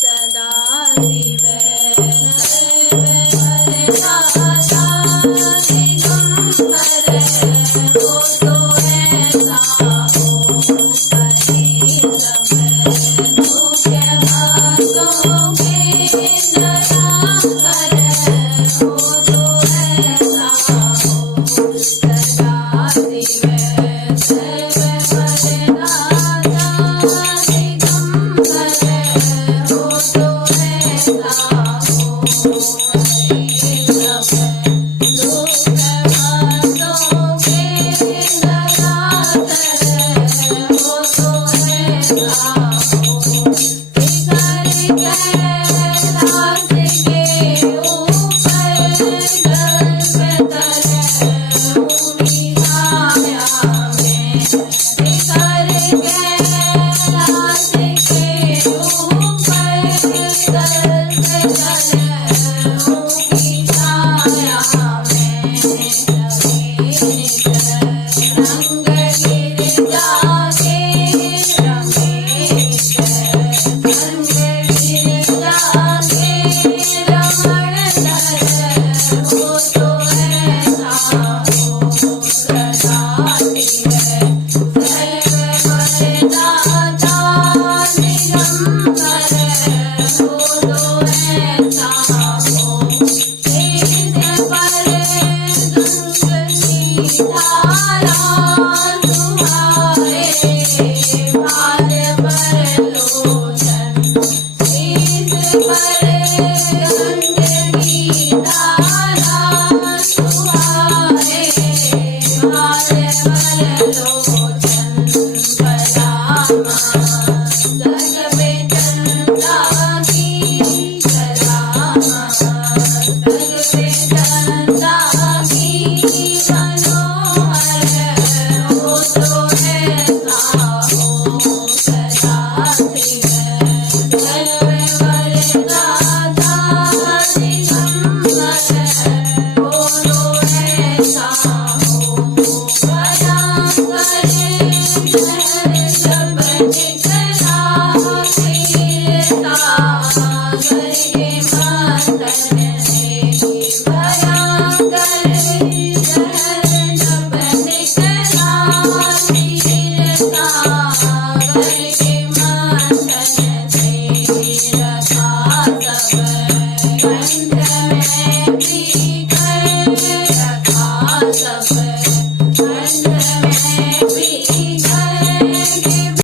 सदा शिवे सर्वे भरदाता दिगंबरे हो तो ऐसा हो हरि सब दुख भक्तों के निराकरे हो तो ऐसा हो सदा शिवे सर्वे भरदाता दिगंबरे हो तो ऐसा हो हरि सब दुख भक्तों के निराकरे हो तो ऐसा हो विकर कैलाश के ऊपर गर्भ करे भूमि छाया में विकर कैलाश के ऊपर गर्भ करे भूमि छाया में रंग गिर जाके रमेश